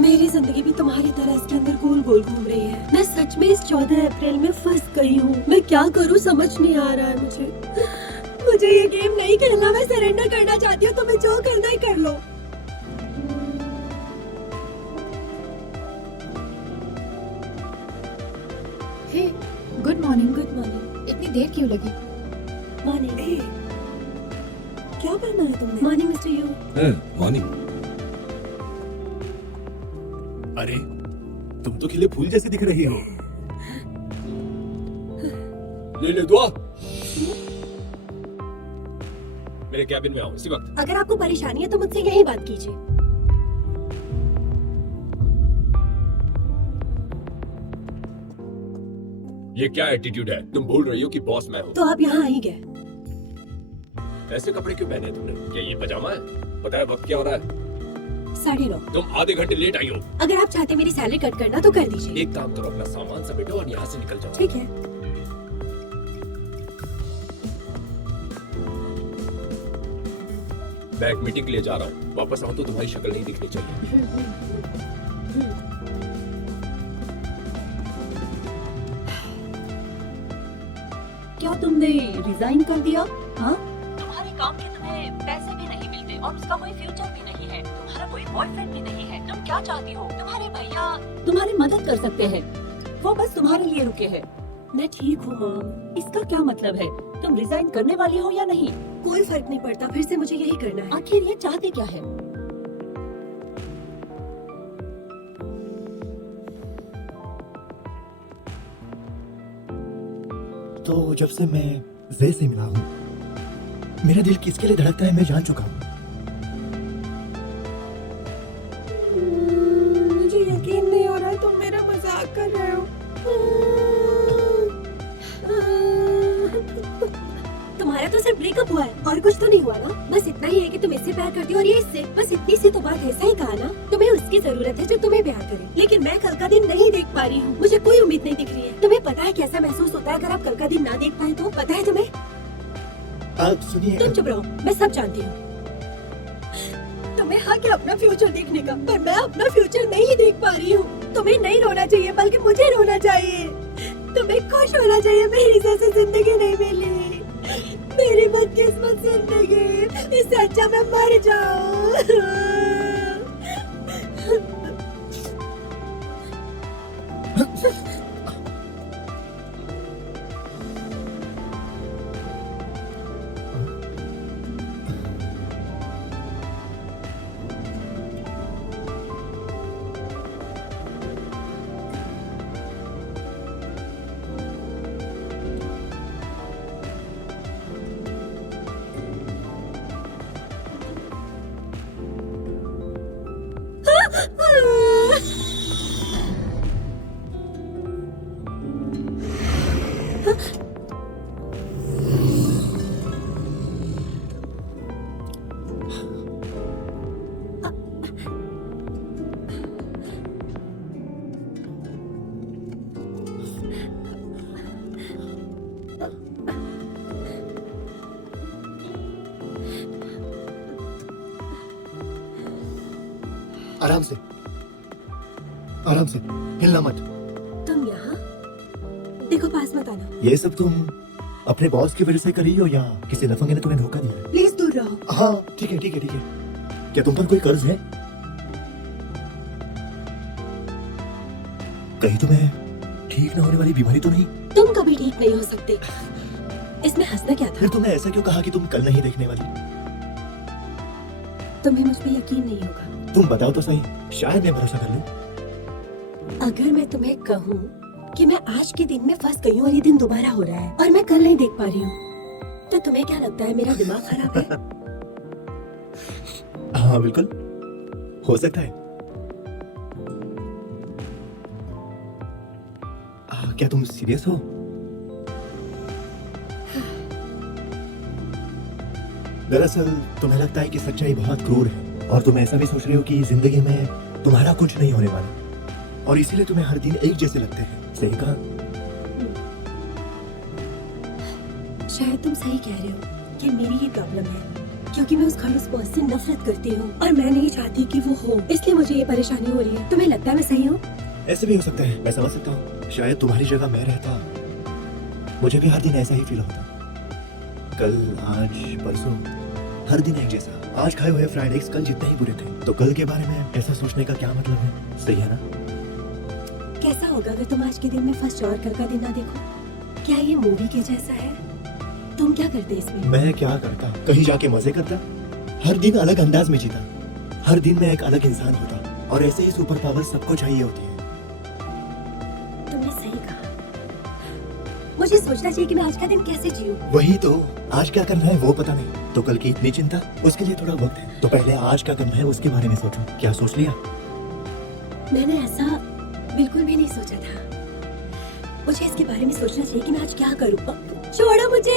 मेरी जिंदगी भी तुम्हारी तरह इसके अंदर गोल गोल घूम रही है। मैं सच में इस 14 अप्रैल में फंस गई हूँ। मैं क्या करूँ समझ नहीं आ रहा है मुझे ये गेम नहीं खेलना। मैं सरेंडर करना चाहती हूँ। तुम्हें जो करना है कर लो। हे, गुड मॉर्निंग। Good morning. इतनी देर क्यों लगी? मॉर्निंग। क्या पहना है तुमने? Morning mister you. मॉर्निंग। अरे तुम तो खिले फूल जैसे दिख रही हो। ले दुआ। मेरे कैबिन में आओ इसी वक्त। अगर आपको परेशानी है तो मुझसे यही बात कीजिए। ये क्या एटीट्यूड है? तुम बोल रही हो कि बॉस मैं हूँ। तो आप यहाँ आ ही गए। ऐसे कपड़े क्यों पहने तुमने? क्या ये पजामा है? पता है वक्त क्या हो रहा है? 9:30। तुम आधे घंटे लेट आई हो। अगर आप चाहते मेरी सैलरी कट करना तो कर दीजिए। एक काम करो, अपना सामान समेटो और यहाँ से निकल जाओ। ठीक है। मैं एक मीटिंग के लिए जा रहा हूँ। वापस आओ तो तुम्हारी शक्ल नहीं दिखनी चाहिए। क्या तुमने रिजाइन कर दिया? हाँ, तुम्हारे काम के तुम्हें पैसे भी नहीं मिलते और उसका कोई फ्यूचर भी नहीं है। तुम्हारा कोई बॉयफ्रेंड भी नहीं है। तुम क्या चाहती हो? तुम्हारे भैया तुम्हारी मदद कर सकते हैं। वो बस तुम्हारे लिए रुके हैं। मैं ठीक हूँ मॉम। इसका क्या मतलब है? तुम रिजाइन करने वाली हो या नहीं? कोई फर्क नहीं पड़ता, फिर से मुझे यही करना है। आखिर ये चाहते क्या है? तो जब से मैं जय से मिला हूँ, मेरा दिल किसके लिए धड़कता है मैं जान चुका हूँ। मुझे यकीन नहीं हो रहा है तुम मेरा मजाक कर रहे हो। तुम्हारा तो सिर्फ ब्रेकअप हुआ है और कुछ तो नहीं हुआ ना? बस इतना ही है कि तुम इससे प्यार करती हो और ये इससे। बस इतनी सी तो बात है। सही कहा ना? तुम्हें उसकी जरूरत है जो तुम्हें प्यार करे। लेकिन मैं कल का दिन नहीं देख पा रही हूँ। मुझे कोई उम्मीद नहीं दिख रही है। तुम्हें पता है कैसा महसूस होता है अगर आप कल का दिन ना देख पाए तो? पता है तुम्हें? सुनिए, तुम चुप रहो, मैं सब जानती हूँ। तुम्हें हक है अपना फ्यूचर देखने का, पर मैं अपना फ्यूचर नहीं देख पा रही हूँ। तुम्हें नहीं रोना चाहिए बल्कि मुझे रोना चाहिए। तुम्हें खुश होना चाहिए। मेरी जैसी जिंदगी नहीं मिली। मेरी बदकिस्मत जिंदगी। इससे अच्छा मैं मर जाऊं। आराम से, आराम से, हिलना मत। तुम यहाँ देखो, पास मत आना। ये सब तुम अपने बॉस की वजह से कर रही हो या किसी लफंगे ने तुम्हें धोखा दिया? प्लीज दूर रहो। हाँ ठीक है ठीक है ठीक है। क्या तुम पर कोई कर्ज है? कहीं तुम्हें ठीक ना होने वाली बीमारी तो नहीं? तुम कभी ठीक नहीं हो सकते। इसमें हंसना क्या था? फिर तुमने ऐसा क्यों कहा कि तुम कल नहीं देखने वाली? तुम्हें मुझ पे यकीन नहीं होगा। तुम बताओ तो सही, शायद मैं भरोसा कर लूं। अगर मैं तुम्हें कहूँ कि मैं आज के दिन में फंस गई हूँ और ये दिन दोबारा हो रहा है और मैं कल नहीं देख पा रही हूँ, तो तुम्हें क्या लगता है मेरा दिमाग खराब है? हाँ बिल्कुल, हो सकता है। क्या तुम सीरियस हो? दरअसल तुम्हें लगता है कि सच्चाई बहुत क्रूर है और तुम ऐसा भी सोच रहे हो कि जिंदगी में तुम्हारा कुछ नहीं होने वाला और इसीलिए तुम्हें हर दिन एक जैसे लगते हैं। सही कहा? शायद तुम सही कह रहे हो। ये मेरी ही प्रॉब्लम है, क्योंकि मैं उस खड़ूस बॉस से नफरत करती हूँ और मैं नहीं चाहती कि वो हो, इसलिए मुझे ये परेशानी हो रही है। तुम्हें लगता है मैं सही हूँ? ऐसे भी हो सकता है, मैं समझ सकता हूँ। शायद तुम्हारी जगह मैं रहता, मुझे भी हर दिन ऐसा ही फील होता। कल, आज, परसों, हर दिन एक जैसा। आज खाए हुए फ्राइड एग्स कल जितने ही बुरे थे, तो कल के बारे में ऐसा सोचने का क्या मतलब है? सही है ना? कैसा होगा अगर तुम आज के दिन में फर्स्ट और कल का दिन ना देखो? क्या ये मूवी के जैसा है? तुम क्या करते इसमें? मैं क्या करता? कहीं जाके मजे करता, हर दिन अलग अंदाज में जीता, हर दिन मैं एक अलग इंसान होता, और ऐसे ही सुपर पावर सबको चाहिए होती है। तुमने सही कहा। मुझे सोचना चाहिए कि मैं आज का दिन कैसे जीऊं। वही तो, आज क्या करना है वो पता नहीं, तो कल की इतनी चिंता, उसके लिए थोड़ा वक्त है, तो पहले आज क्या करना है उसके बारे में सोचो। क्या सोच लिया? मैंने ऐसा बिल्कुल भी नहीं सोचा था। मुझे इसके बारे में सोचना चाहिए कि मैं आज क्या करूं। छोड़ो मुझे।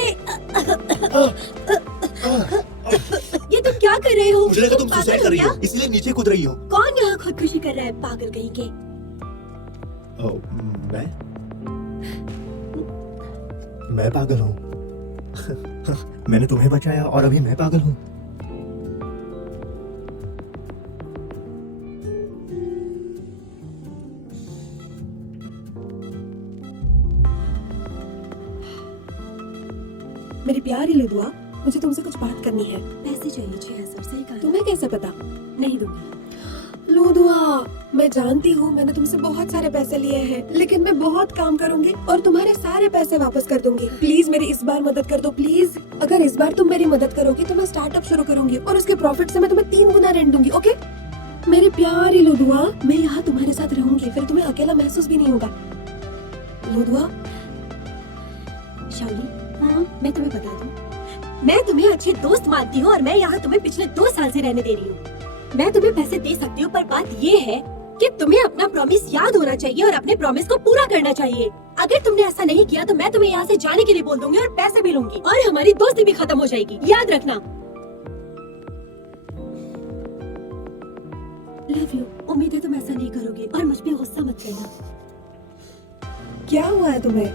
ये तुम क्या कर रहे हो? मुझे लगा तुम पागल सुसाइड कर रही क्या? हो, इसीलिए नीचे कूद रही हो। कौन यहाँ खुदकुशी कर रहा है, पागल कहीं के? मैं पागल हूँ। मैंने तुम्हें बचाया और अभी मैं पागल हूँ। मेरी प्यारी लुदुआ, मुझे तुमसे कुछ बात करनी है। पैसे चाहिए 6000। सही कहा? तुम्हें कैसे पता? नहीं दूंगी। लुदुआ, मैं जानती हूँ मैंने तुमसे बहुत सारे पैसे लिए हैं, लेकिन मैं बहुत काम करूंगी और तुम्हारे सारे पैसे वापस कर दूंगी। प्लीज मेरी इस बार मदद कर दो, प्लीज। अगर इस बार तुम मेरी मदद करोगी तो मैं स्टार्टअप शुरू करूंगी और उसके प्रॉफिट से मैं तुम्हें 3 गुना रेंट दूंगी, ओके? मेरी प्यारी लुदुआ, मैं यहाँ तुम्हारे साथ रहूंगी, फिर तुम्हें अकेला महसूस भी नहीं होगा। लुदुआ। शाउली, मैं तुम्हें बता दूं, मैं तुम्हें अच्छी दोस्त मानती हूँ और मैं यहाँ तुम्हें पिछले 2 साल से रहने दे रही हूँ। मैं तुम्हें पैसे दे सकती हूँ, पर बात ये है कि तुम्हें अपना प्रॉमिस याद होना चाहिए और अपने प्रॉमिस को पूरा करना चाहिए। अगर तुमने ऐसा नहीं किया तो मैं तुम्हें यहाँ से जाने के लिए बोल दूंगी और पैसे भी लूंगी और हमारी दोस्ती भी खत्म हो जाएगी। याद रखना। Love you. उम्मीद है तुम ऐसा नहीं करोगे और मुझ पे गुस्सा मत करना। क्या हुआ है तुम्हें?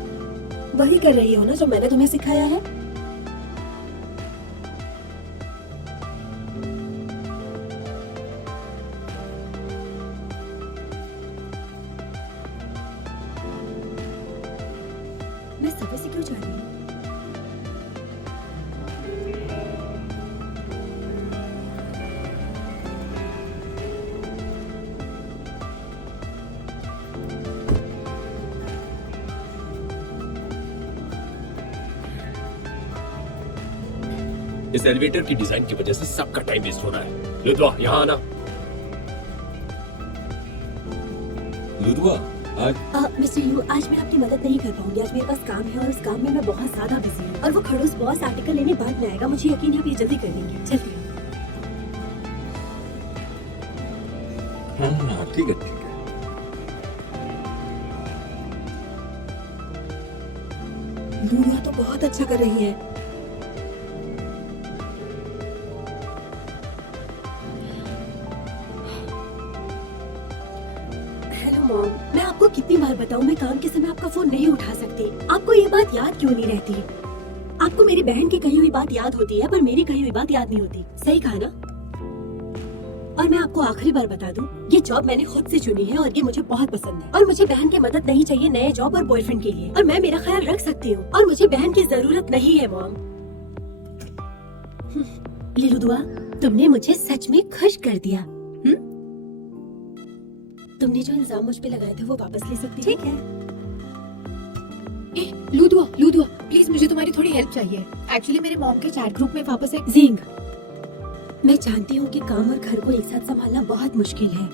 वही कर रही हो ना जो मैंने तुम्हें सिखाया है? मैं सभी से क्यों जा रही हूँ? इस एलिवेटर की डिजाइन की वजह से सबका टाइम वेस्ट हो रहा है। लुदवा, यहाँ आना। लुदवा, आज मिस्टर यू, आज मैं आपकी मदद नहीं कर पाऊंगी। आज मेरे पास काम है और उस काम में मैं बहुत ज्यादा बिजी हूँ और वो खड़ूस बॉस आर्टिकल लेने बाद में आएगा। मुझे यकीन है आप ये जल्दी कर देंगे। चलती हूँ। हाँ, ठीक है, ठीक है। लुदुआ तो बहुत अच्छा कर रही है। हेलो मॉम, मैं आपको कितनी बार बताऊं, मैं काम के समय आपका फोन नहीं उठा सकती। आपको ये बात याद क्यों नहीं रहती? आपको मेरी बहन की कही हुई बात याद होती है पर मेरी कही हुई बात याद नहीं होती। सही कहा ना? और मैं आपको आखिरी बार बता दूं, ये जॉब मैंने खुद से चुनी है और ये मुझे बहुत पसंद है और मुझे बहन की मदद नहीं चाहिए नए जॉब और बॉयफ्रेंड के लिए। और मैं मेरा ख्याल रख सकती हूँ और मुझे बहन की जरूरत नहीं है मॉम। लीलू दुआ, तुमने मुझे सच में खुश कर दिया। तुमने जो इल्जाम मुझ पे लगाए थे वो वापस ले सकती। ठीक है। लुदुआ, लुदुआ, प्लीज मुझे तुम्हारी थोड़ी हेल्प चाहिए। एक्चुअली मेरे मॉम के चैट ग्रुप में वापस एक जिंग, मैं जानती हूँ कि काम और घर को एक साथ संभालना बहुत मुश्किल है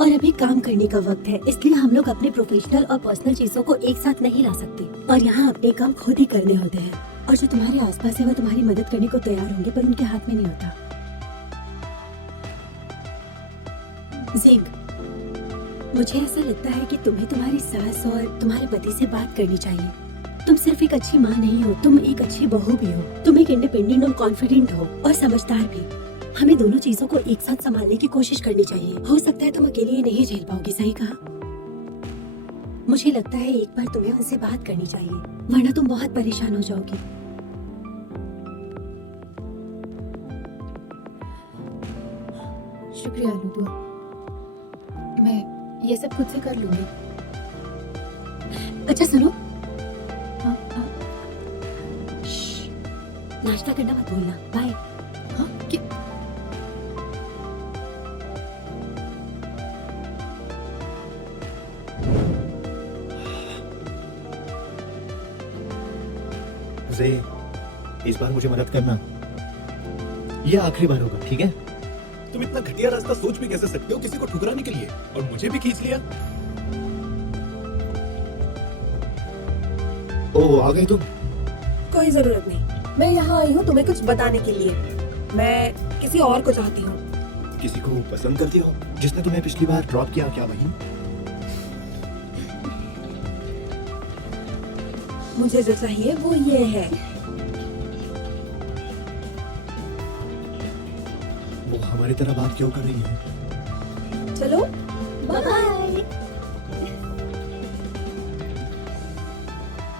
और अभी काम करने का वक्त है, इसलिए हम लोग अपने प्रोफेशनल और पर्सनल चीजों को एक साथ नहीं ला सकते और यहाँ अपने काम खुद ही करने होते हैं। और जो तुम्हारे आसपास है वो तुम्हारी मदद करने को तैयार होंगे पर उनके हाथ में नहीं होता। जिंग, मुझे ऐसा लगता है कि तुम्हें तुम्हारी सास और तुम्हारे पति से बात करनी चाहिए। तुम सिर्फ एक अच्छी माँ नहीं हो, तुम एक अच्छी बहू भी हो। तुम एक इंडिपेंडेंट और कॉन्फिडेंट हो और समझदार भी। हमें दोनों चीजों को एक साथ संभालने की कोशिश करनी चाहिए। हो सकता है तुम अकेले ये नहीं झेल पाओगी। सही कहा? मुझे लगता है एक बार तुम्हें उनसे बात करनी चाहिए, वरना तुम बहुत परेशान हो जाओगी। शुक्रिया लुदुआ, मैं ये सब खुद से कर लूंगी। अच्छा सुनो, हाँ, नाश्ता करना मत भूलना। बाय। हाँ, जे, इस बार मुझे मदद करना। यह आखिरी बार होगा, ठीक है? तुम इतना घटिया रास्ता सोच भी कैसे सकते हो किसी को ठुकराने के लिए, और मुझे भी खींच लिया। ओह, आ गई तुम। कोई जरूरत नहीं, मैं यहाँ आई हूँ तुम्हें कुछ बताने के लिए। मैं किसी और को चाहती हूँ। किसी को पसंद करती हो? जिसने तुम्हें पिछली बार ड्रॉप किया, क्या वही? मुझे जो चाहिए वो ये है। वो हमारी तरह बात क्यों कर रही है? चलो बाय।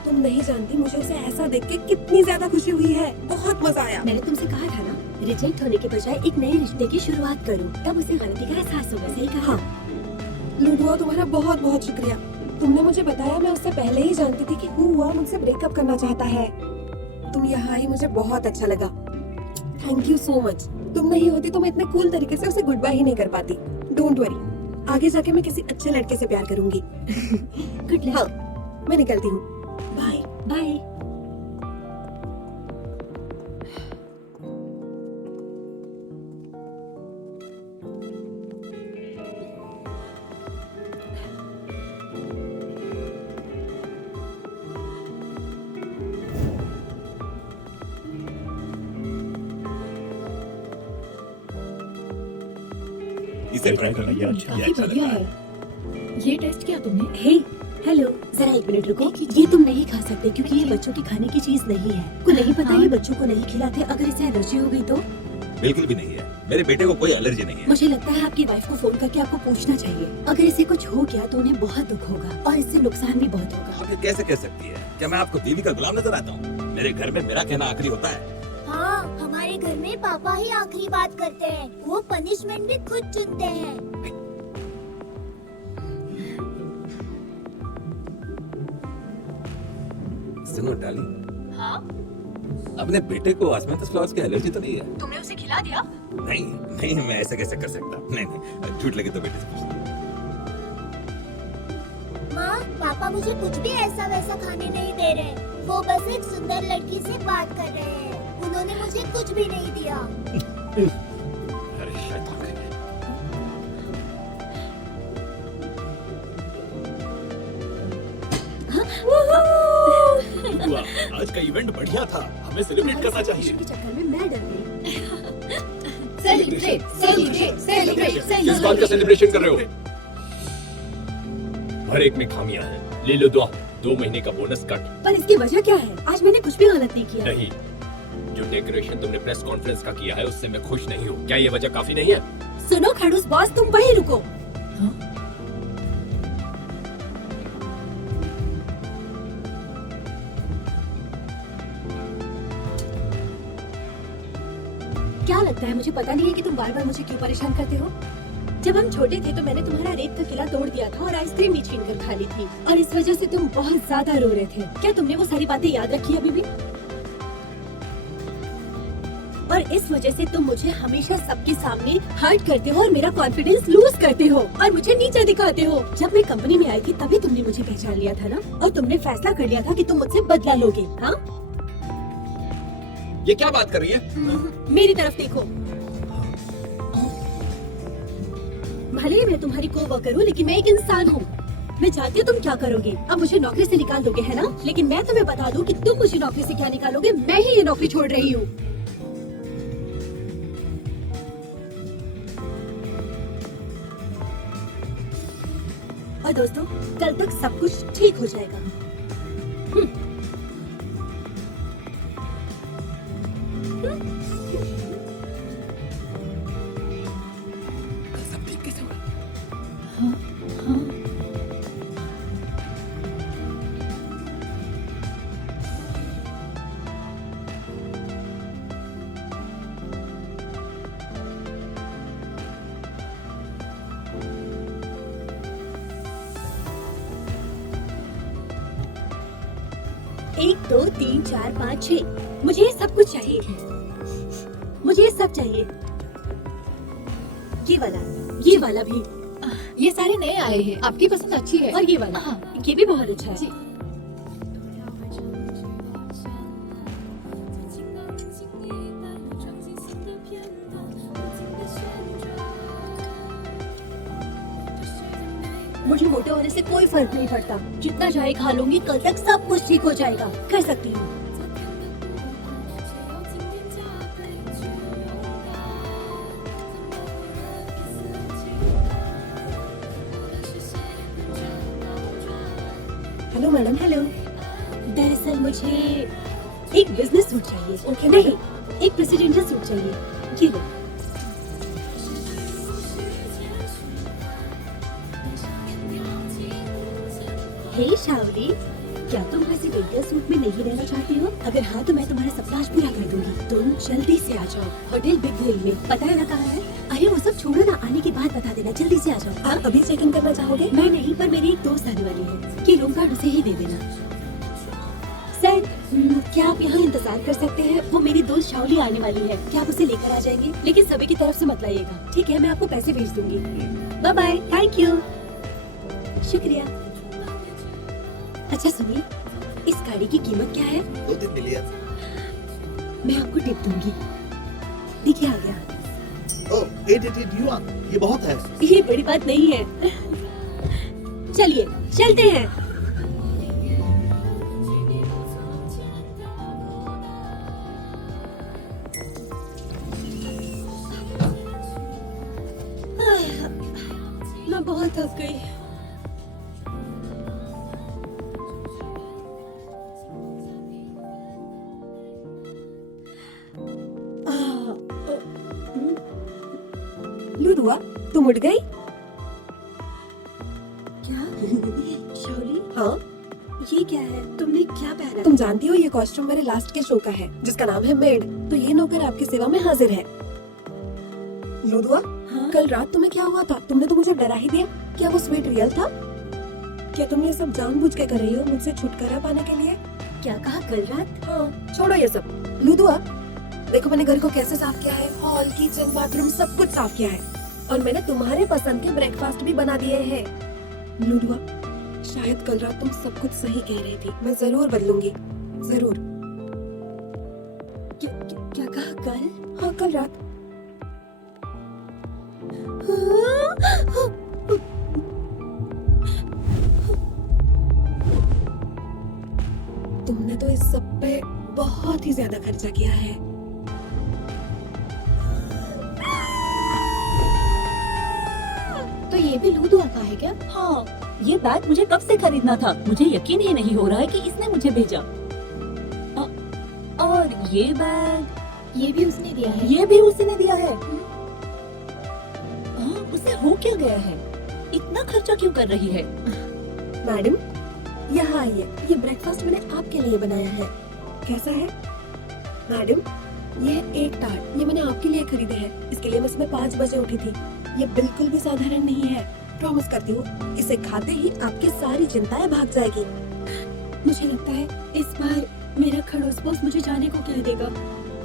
तुम नहीं जानती मुझे उसे ऐसा देख के कितनी ज्यादा खुशी हुई है। बहुत मजा आया। मैंने तुमसे कहा था ना, रिजेक्ट होने के बजाय एक नए रिश्ते की शुरुआत करो, तब उसे गलती का एहसास होगा। सही कहा। हाँ लुडुआ, तुम्हारा बहुत बहुत शुक्रिया। तुमने मुझे बताया, मैं उससे पहले ही जानती थी कि हुआ मुझसे ब्रेकअप करना चाहता है। तुम यहाँ आई, मुझे बहुत अच्छा लगा। Thank you so much. तुम नहीं होती तो मैं इतने कूल तरीके से उसे गुड बाय ही नहीं कर पाती। डोंट वरी, आगे जाके मैं किसी अच्छे लड़के से प्यार करूंगी। Good luck. हाँ, मैं निकलती हूँ। बाय। बाय। इसे ट्राई करना, ये अच्छा है। काफी अच्छा लग बढ़िया रहा है। ये टेस्ट किया तुमने? हे, हेलो, जरा एक मिनट रुको। ये कीजिए। ये तुम नहीं खा सकते क्योंकि ये बच्चों के खाने की चीज नहीं है। को नहीं पता हाँ। ये बच्चों को नहीं खिलाते। अगर इसे एलर्जी हो गई तो? बिल्कुल भी नहीं है, मेरे बेटे को कोई एलर्जी नहीं है। मुझे लगता है आपकी वाइफ को फोन करके आपको पूछना चाहिए। अगर इसे कुछ हो गया तो उन्हें बहुत दुख होगा और इससे नुकसान भी बहुत होगा। आप ये कैसे कह सकती है? क्या मैं आपको बीवी का गुलाम नजर आता हूँ? मेरे घर में मेरा कहना आखिरी होता है। हाँ, हमारे घर में पापा ही आखिरी बात करते हैं। वो पनिशमेंट भी खुद चुनते हैं। सुनो डार्लिंग, हाँ, अपने बेटे को आसमांतस फ्लावर्स की एलर्जी तो नहीं है? तुमने उसे खिला दिया? नहीं नहीं, मैं ऐसे कैसे कर सकता? नहीं नहीं, झूठ लगे तो बेटे से पूछना। माँ, पापा मुझे कुछ भी ऐसा वैसा खाने नहीं दे रहे। वो बस एक सुंदर लड़की से बात कर रहे हैं। उन्होंने मुझे कुछ भी नहीं दिया। अरे शैतान कहीं। लुदुआ, आज का इवेंट बढ़िया था, हमें सेलिब्रेट करना चाहिए। के चक्कर में मैं डर गई। सेलिब्रेट, सेलिब्रेट, सेलिब्रेट, किस बात का सेलिब्रेशन कर रहे हो? हर एक में खामियां हैं। ले लो 2 महीने का बोनस कट। पर इसकी वजह क्या है? आज मैंने कुछ भी गलत नहीं किया। नहीं, जो डेकोरेशन तुमने प्रेस कॉन्फ्रेंस का किया है उससे मैं खुश नहीं हूँ। क्या ये वजह काफी नहीं है? सुनो खड़ूस बॉस, तुम वहीं रुको। क्या लगता है मुझे पता नहीं है कि तुम बार बार मुझे क्यों परेशान करते हो? जब हम छोटे थे तो मैंने तुम्हारा रेत का किला तोड़ दिया था और आइसक्रीम भी छीन कर खा ली थी, और इस वजह से तुम बहुत ज्यादा रो रहे थे। क्या तुमने वो सारी बातें याद रखी अभी भी? और इस वजह से तुम मुझे हमेशा सबके सामने हर्ट करते हो और मेरा कॉन्फिडेंस लूज करते हो और मुझे नीचे दिखाते हो। जब मैं कंपनी में आई थी तभी तुमने मुझे पहचान लिया था ना, और तुमने फैसला कर लिया था कि तुम मुझसे बदला लोगे। हाँ, ये क्या बात कर रही है? मेरी तरफ देखो। भले ही मैं तुम्हारी कोवर्कर हूँ, लेकिन मैं एक इंसान हूँ। मैं चाहती हूँ तुम क्या करोगे। अब मुझे नौकरी से निकाल दोगे, है ना? लेकिन मैं तुम्हें बता दूँ कि तुम मुझे नौकरी से क्या निकालोगे। मैं ही ये नौकरी छोड़ रही हूँ। और दोस्तों, कल तक सब कुछ ठीक हो जाएगा। सब ठीक कैसे होगा? हाँ, हाँ। 1 2 3 4 5 6 मुझे ये सब कुछ चाहिए। ठीक है। मुझे ये सब चाहिए। ये वाला भी, ये सारे नए आए हैं, आपकी पसंद अच्छी है। और ये वाला, हाँ। ये भी बहुत अच्छा है। जी। मुझे मोटे होने से कोई फर्क नहीं पड़ता, जितना चाहे खा लूंगी, कल तक सब कुछ ठीक हो जाएगा, कर सकती हूँ। Hello madam. हेलो, दरअसल मुझे एक बिजनेस सूट चाहिए। ओके, नहीं, एक प्रेसिडेंशियल सूट चाहिए। ये लो। हे शाओली, क्या तुम प्रेसिडेंशियल सूट में नहीं रहना चाहती हो? अगर हाँ तो मैं तुम्हारा सपना आज पूरा कर दूंगी। तुम जल्दी से आ जाओ, होटल बिग व्हेल में। पता है ना कहाँ है? अरे वो सब छोड़ो ना, आने के बाद बता देना। जल्दी से आ जाओ। आप अभी चेक इन करना चाहोगे? मैं नहीं, पर मेरी एक दोस्त आने वाली है। ये रूम कार्ड उसे ही दे देना। सर, क्या आप यहाँ इंतजार कर सकते हैं? वो मेरी दोस्त शाओली आने वाली है। क्या आप उसे लेकर आ जाएंगे? लेकिन सभी की तरफ से मत लाइएगा, ठीक है? मैं आपको पैसे भेज दूंगी। बाय बाय, थैंक यू, शुक्रिया। अच्छा सुनिए, इस गाड़ी की कीमत क्या है? 2-3 मिलियन। मैं आपको टिप दूंगी। देखिए आ गया। ओह 888 युआन, ये बहुत है। ये बड़ी बात नहीं है। चलिए चलते हैं। मैं बहुत थक गई। लुदुआ, तुम उठ गई? क्या? शाओली, हाँ। ये क्या है? तुमने क्या पहना है? तुम जानती हो ये कॉस्ट्यूम मेरे लास्ट के शो का है, जिसका नाम है मेड। तो ये नौकर आपकी सेवा में हाजिर है। लुदुआ, हाँ? कल रात तुम्हें क्या हुआ था? तुमने तो मुझे डरा ही दिया। क्या वो स्वीट रियल था? क्या तुम ये सब जानबूझ के कर रही हो मुझसे छुटकारा पाने के लिए? क्या कहा? कल रात? हाँ, छोड़ो ये सब। लुदुआ, देखो मैंने घर को कैसे साफ किया है। हॉल, किचन, बाथरूम सब कुछ साफ किया है। और मैंने तुम्हारे पसंद के ब्रेकफास्ट भी बना दिए हैं। लुदुआ, शायद कल रात तुम सब कुछ सही कह रही थी। मैं जरूर बदलूंगी, जरूर। क्या कहा? कल? हाँ, कल रात। तुमने तो इस सब पे बहुत ही ज्यादा खर्चा किया है। तो ये भी लुदुआ का है क्या? हाँ, ये बैग मुझे कब से खरीदना था। मुझे यकीन ही नहीं हो रहा है कि इसने मुझे भेजा। और ये बैग, ये भी उसने दिया है। ये भी उसी ने दिया है। उसे हो क्या गया है? इतना खर्चा क्यों कर रही है? मैडम, यहाँ आइए। ये ब्रेकफास्ट मैंने आपके लिए बनाया है। कैसा है? मैडम, ये है एक टार्ट। ये मैंने आपके लिए खरीदे हैं। इसके लिए मैं सुबह 5 बजे उठी थी। ये बिल्कुल भी साधारण नहीं है। प्रॉमिस करती हूँ, इसे खाते ही आपकी सारी चिंताएं भाग जाएगी। मुझे लगता है इस बार मेरा खड़ूस बॉस मुझे जाने को कह देगा।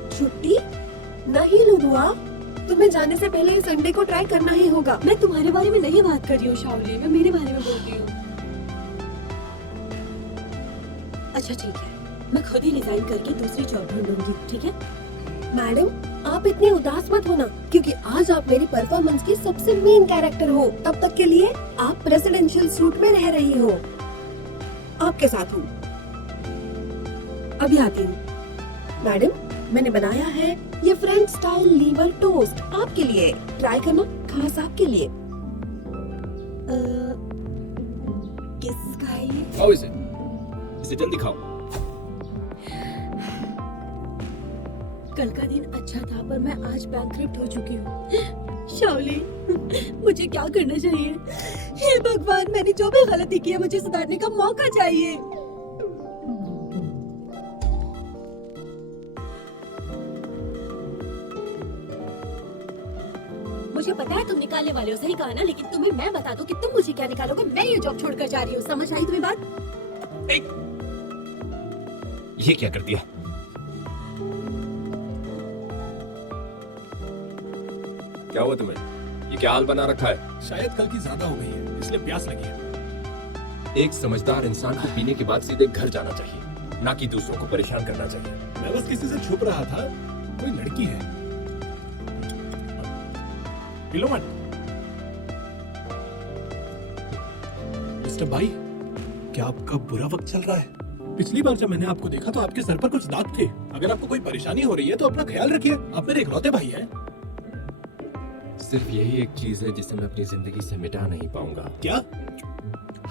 छुट्टी? नहीं लुदुआ, तुम्हें जाने से पहले संडे को ट्राई करना ही होगा। मैं तुम्हारे बारे में नहीं बात कर रही हूँ शाओली, मैं मेरे बारे में बोल रही हूँ। अच्छा ठीक है, मैं खुद ही रिजाइन करके दूसरी जॉब ढूंढूंगी, ठीक है? मैडम, आप इतनी उदास मत होना, क्योंकि आज आप मेरी परफॉर्मेंस की सबसे मेन कैरेक्टर हो। तब तक के लिए आप प्रेसिडेंशियल सूट में रह रही हो। आपके साथ हूँ। अभी आती हूँ। मैडम, मैंने बनाया है ये फ्रेंच स्टाइल लीवर टोस्ट आपके लिए। ट्राई करना, खास आपके लिए। किसका है ये? खाओ इसे जल्दी खाओ। कल का दिन अच्छा था, पर मैं आज बैंकक्रप्ट हो चुकी हूँ। शाओली, मुझे क्या करना चाहिए? हे भगवान, मैंने जो भी गलती की है मुझे सुधारने का मौका चाहिए। मुझे पता है तुम निकालने वाले हो, सही कहा ना? लेकिन तुम्हें मैं बता दूं कि तुम मुझे क्या निकालोगे। मैं ये जॉब छोड़कर जा रही हूँ। समझ आई तुम्हें बात? ये क्या कर दिया? क्या हुआ तुम्हें? ये क्या हाल बना रखा है? शायद कल की ज्यादा हो गई है, इसलिए प्यास लगी है। एक समझदार इंसान को पीने के बाद सीधे घर जाना चाहिए, ना कि दूसरों को परेशान करना चाहिए। मैं बस किसी से छुप रहा था, कोई लड़की है। पिलो मत। मिस्टर भाई, क्या आपका बुरा वक्त चल रहा है? पिछली बार जब मैंने आपको देखा तो आपके सर पर कुछ दाग थे। अगर आपको कोई परेशानी हो रही है तो अपना ख्याल रखिए। आप मेरे इकलौते भाई हैं। सिर्फ यही एक चीज है जिसे मैं अपनी जिंदगी से मिटा नहीं पाऊंगा। क्या?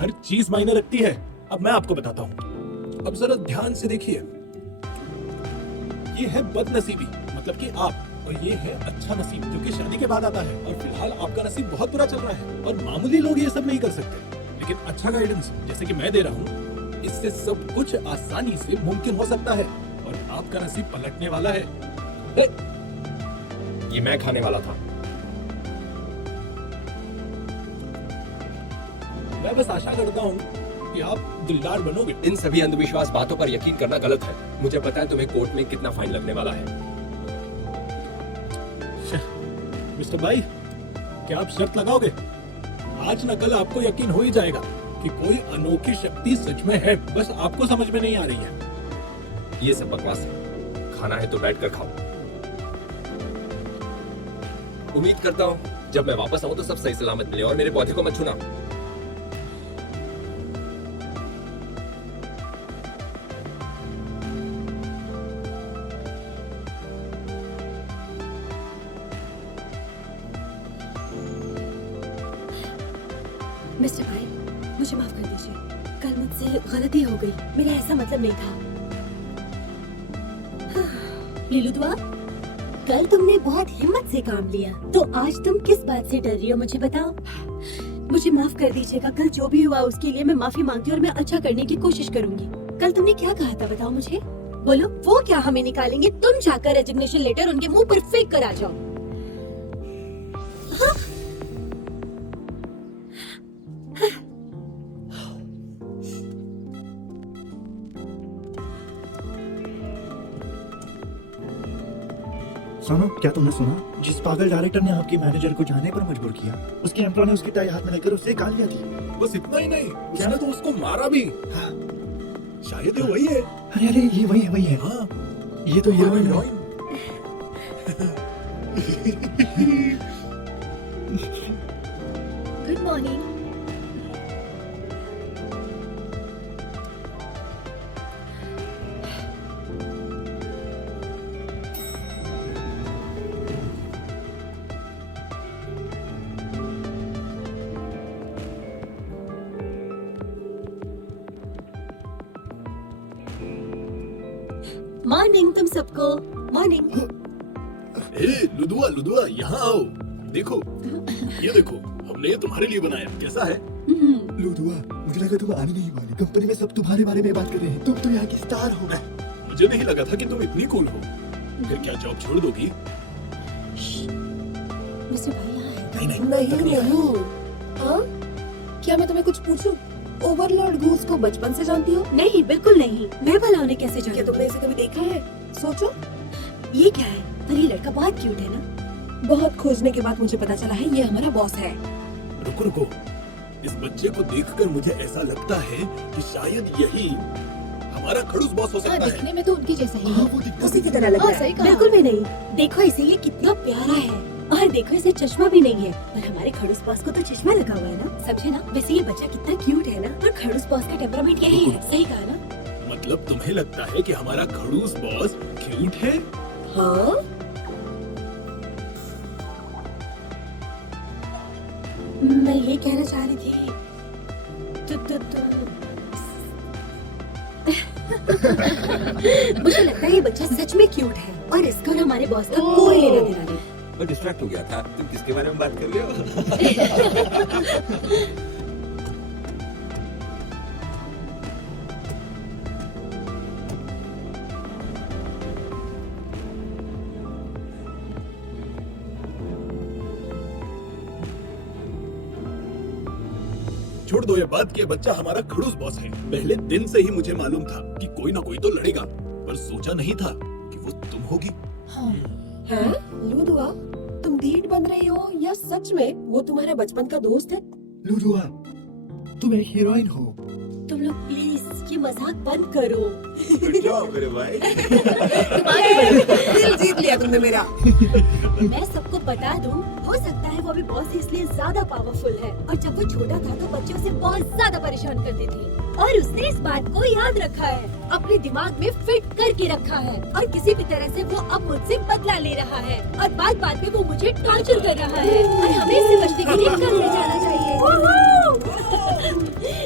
हर चीज मायने रखती है। अब मैं आपको बताता हूँ। अब जरा ध्यान से देखिए। ये है बदनसीबी, मतलब कि आप, और ये है अच्छा नसीब जो कि शादी के बाद आता है। और फिलहाल आपका नसीब बहुत बुरा चल रहा है और मामूली लोग ये सब नहीं कर सकते, लेकिन अच्छा गाइडेंस जैसे कि मैं दे रहा हूँ, इससे सब कुछ आसानी से मुमकिन हो सकता है और आपका नसीब पलटने वाला है। ये मैं खाने वाला था। मैं बस आशा करता हूँ कि आप दिलदार बनोगे। इन सभी अंधविश्वास बातों पर यकीन करना गलत है। मुझे पता है तुम्हें कोर्ट में कितना फाइन लगने वाला है। मिस्टर भाई, क्या आप शर्त लगाओगे? आज न कल आपको यकीन हो ही जाएगा कि कोई अनोखी शक्ति सच में है, बस आपको समझ में नहीं आ रही है। ये सब बकवास है। खाना है तो बैठकर खाओ। उम्मीद करता हूँ जब मैं वापस आऊं तो सब सही सलामत मिले और मेरे पौधे को मत छूना। मिस्टर भाई, मुझे माफ कर दीजिए। कल मुझसे गलती हो गई, मेरा ऐसा मतलब नहीं था। लीलू दुआ, कल तुमने बहुत हिम्मत से काम लिया, तो आज तुम किस बात से डर रही हो मुझे बताओ। मुझे माफ कर दीजिएगा। कल जो भी हुआ उसके लिए मैं माफी मांगती हूँ और मैं अच्छा करने की कोशिश करूंगी। कल तुमने क्या कहा था बताओ मुझे। बोलो, वो क्या हमें निकालेंगे? तुम जाकर रेजिग्नेशन लेटर उनके मुंह पर फेंक कर आ जाओ। हाँ? सुनो, क्या तुमने सुना? जिस पागल डायरेक्टर ने आपके मैनेजर को जाने पर मजबूर किया, उसके एम्प्लॉय ने उसकी टाई हाथ में लेकर उसे गालियां दी। बस इतना ही नहीं, क्या तो उसको मारा भी। हाँ। शायद ये वही है। अरे अरे, ये वही है। हाँ, ये तो हीरोइन है। Good morning. मॉर्निंग तुम सबको। मॉर्निंग। लुदुआ लुदुआ, यहाँ आओ। देखो, ये देखो, हमने ये तुम्हारे लिए बनाया। कैसा है? लुदुआ, मुझे लगा तुम आने नहीं वाली। कंपनी में सब तुम्हारे बारे में बात कर रहे हैं। तुम तो यहाँ की स्टार हो। मुझे नहीं लगा था कि तुम इतनी कूल हो। फिर क्या जॉब छोड़ दोगी? मिस्टर भाई यहाँ है। नहीं। हाँ? क्या मैं तुम्हें कुछ पूछूं? ओवरलॉर्ड गूस को बचपन से जानती हो? नहीं, बिल्कुल नहीं। मैं भला उन्हें कैसे क्या जानूंगी? तुमने इसे कभी देखा है? सोचो। ये क्या है? पर ये लड़का बहुत क्यूट है ना। बहुत खोजने के बाद मुझे पता चला है ये हमारा बॉस है। रुको रुको, इस बच्चे को देखकर मुझे ऐसा लगता है कि शायद यही हमारा खड़ूस बॉस हो सकता है। दिखने में तो उनके जैसा ही हाँ, है। वो दिखता उसी की तरह लग रहा है। सही कहा। बिल्कुल भी नहीं। देखो इसे, ये कितना प्यारा है। और देखो इसे चश्मा भी नहीं है। पर हमारे खड़ूस बॉस को तो चश्मा लगा हुआ है ना, समझे ना। वैसे ये बच्चा कितना क्यूट है ना। पर खड़ूस बॉस का टेम्परामेंट यही है। सही कहा ना? मतलब तुम्हें लगता है कि हमारा खड़ूस बॉस क्यूट है? हाँ? मैं ये कहना चाह रही थी तुम मुझे लगता है ये बच्चा सच में क्यूट है और इसका और हमारे बॉस का कोई लेना देना नहीं। मैं डिस्ट्रैक्ट हो गया था। तुम किसके बारे में बात कर रहे हो? छोड़ दो ये बात कि ये बच्चा हमारा खड़ूस बॉस है। पहले दिन से ही मुझे मालूम था कि कोई ना कोई तो लड़ेगा। पर सोचा नहीं था कि वो तुम होगी। हाँ हैं? लूदुआ, तुम ढीठ बन रही हो या सच में वो तुम्हारे बचपन का दोस्त है? लूडुआ, तुम एक हीरोइन हो। तुम लोग प्लीज ये मजाक बंद करो। गुड जॉब मेरे भाई। दिल जीत लिया तुमने मेरा। मैं सबको बता दूं, हो सकता है वो भी बॉस है इसलिए ज्यादा पावरफुल है, और जब वो छोटा था तो बच्चे उसे बहुत ज्यादा परेशान करते थे और उसने इस बात को याद रखा है, अपने दिमाग में फिट करके रखा है, और किसी भी तरह से वो अब मुझसे बदला ले रहा है और बात में वो मुझे टॉर्चर कर रहा है और हमें इससे बचने के लिए घर में जाना चाहिए।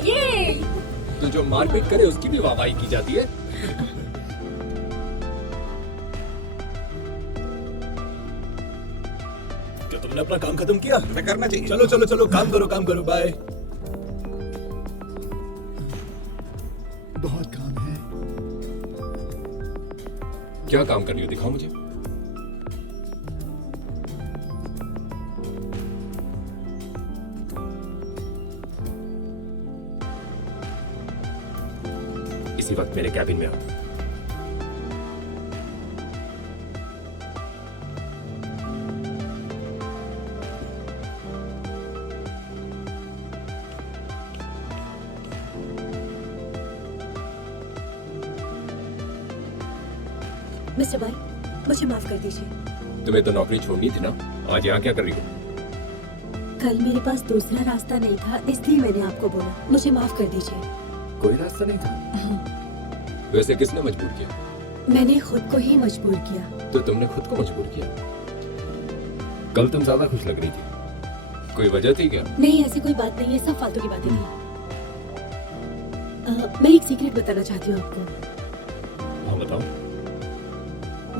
ये तो जो मारपीट करे उसकी भी वाहवाही की जाती है। क्या तुमने अपना काम खत्म किया? तुम्हें करना चाहिए। चलो चलो चलो, काम करो, बाय। बहुत काम है। क्या काम कर रही हो, दिखाओ मुझे। इसी वक्त मेरे कैबिन में आओ। मिस्टर भाई, मुझे माफ कर दीजिए। तुम्हें तो नौकरी छोड़नी थी ना, आज यहाँ क्या कर रही हो? कल मेरे पास दूसरा रास्ता नहीं था इसलिए मैंने आपको बोला, मुझे माफ कर दीजिए। कोई रास्ता नहीं था? हाँ, वैसे किसने मजबूर किया? मैंने खुद को ही मजबूर किया। तो तुमने खुद को मजबूर किया। कल तुम ज्यादा खुश लग रही थी, कोई वजह थी क्या? नहीं, ऐसी कोई बात नहीं है, सब फालतू की बातें थी। मैं एक सीक्रेट बताना चाहती हूँ आपको। हाँ बताओ।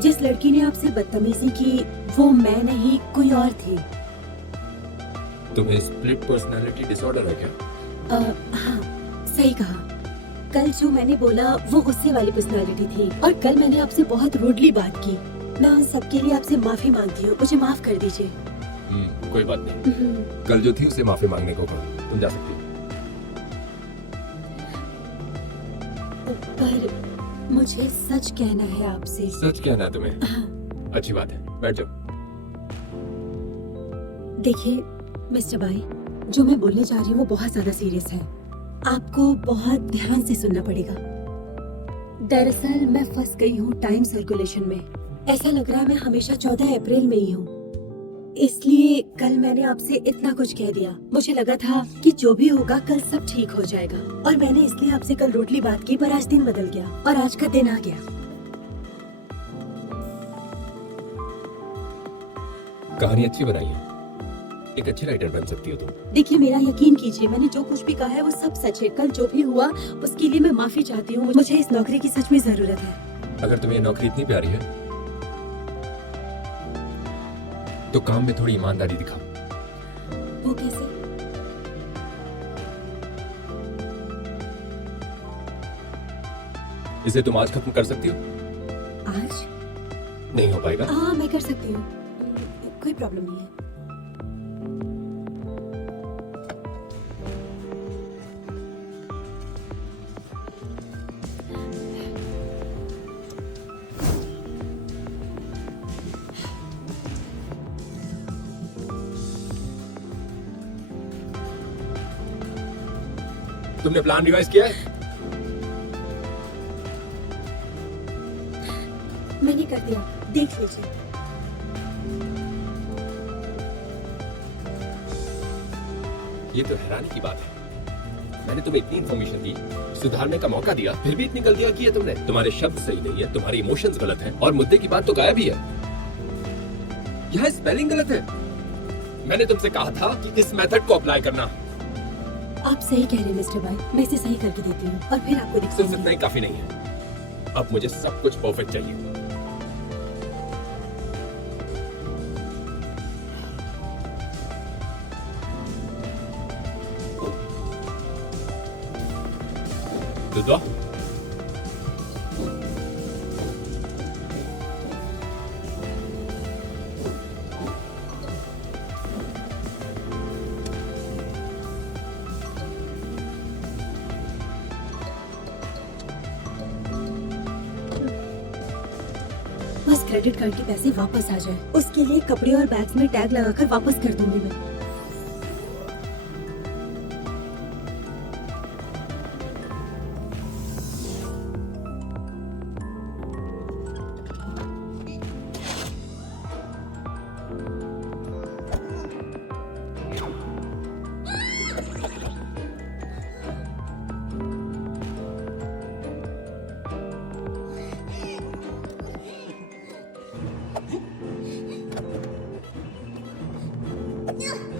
जिस लड़की ने आपसे बदतमीजी की वो मैं नहीं, कोई और थी। तुम्हें स्प्लिट पर्सनालिटी डिसऑर्डर है क्या? हाँ, सही कहा। कल जो मैंने बोला वो उससे वाली पर्सनालिटी थी, और कल मैंने आपसे बहुत रूडली बात की। मैं उन सब के लिए आपसे माफी मांगती हूँ, मुझे माफ कर दीजिए। कोई बात नहीं। कल जो थी उसे माफी मांगने को कहा, तुम जा सकती हो। पर मुझे सच कहना है आपसे। सच कहना है तुम्हें? हाँ। अच्छी बात है, बैठ जाओ। देखिए मिस्टर भाई, जो मैं बोलने जा रही हूँ वो बहुत ज्यादा सीरियस है, आपको बहुत ध्यान से सुनना पड़ेगा। दरअसल मैं फंस गई हूँ टाइम सर्कुलेशन में। ऐसा लग रहा है मैं हमेशा 14 अप्रैल में ही हूँ, इसलिए कल मैंने आपसे इतना कुछ कह दिया। मुझे लगा था कि जो भी होगा कल सब ठीक हो जाएगा, और मैंने इसलिए आपसे कल रूडली बात की, पर आज दिन बदल गया और आज का दिन आ गया। कहानी अच्छी बनाई है, एक अच्छी राइटर बन सकती हो तुम। देखिए मेरा यकीन कीजिए, मैंने जो कुछ भी कहा है वो सब सच है। कल जो भी हुआ उसके लिए मैं माफी चाहती हूँ। मुझे इस नौकरी की सच में जरूरत है। अगर तुम्हें ये नौकरी इतनी प्यारी है तो काम में थोड़ी ईमानदारी दिखाओ। वो कैसे? इसे तुम आज खत्म कर सकती हो? आज? नहीं हो पाएगा? हाँ, मैं कर सकती हूँ, कोई प्रॉब्लम नहीं है। तुमने प्लान रिवाइज किया है? मैंने कर दिया, देख लीजिए। ये तो हैरानी की बात है। मैंने तुम्हें इतनी इन्फॉर्मेशन दी, सुधारने का मौका दिया, फिर भी इतनी गलतियां की है तुमने। तुम्हारे शब्द सही नहीं है, तुम्हारे इमोशंस गलत हैं, और मुद्दे की बात तो गायब ही है। यहाँ स्पेलिंग गलत है। मैंने तुमसे कहा था कि इस मेथड को अप्लाई करना। आप सही कह रहे हैं मिस्टर भाई, मैं इसे सही करके देती हूँ और फिर आपको सिर्फ दिखाऊंगी। इतना ही काफी नहीं है, अब मुझे सब कुछ परफेक्ट चाहिए। तो दो। क्रेडिट कार्ड के पैसे वापस आ जाए। उसके लिए कपड़े और बैग्स में टैग लगाकर वापस कर दूंगी मैं। Yeah.